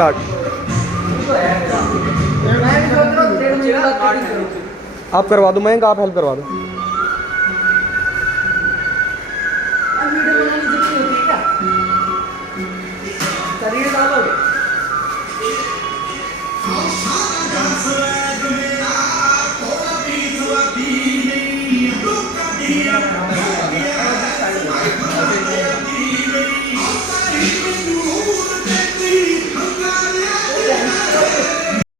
Start. आप करवा दो मयंक, आप हेल्प करवा दो। शरीर डालो।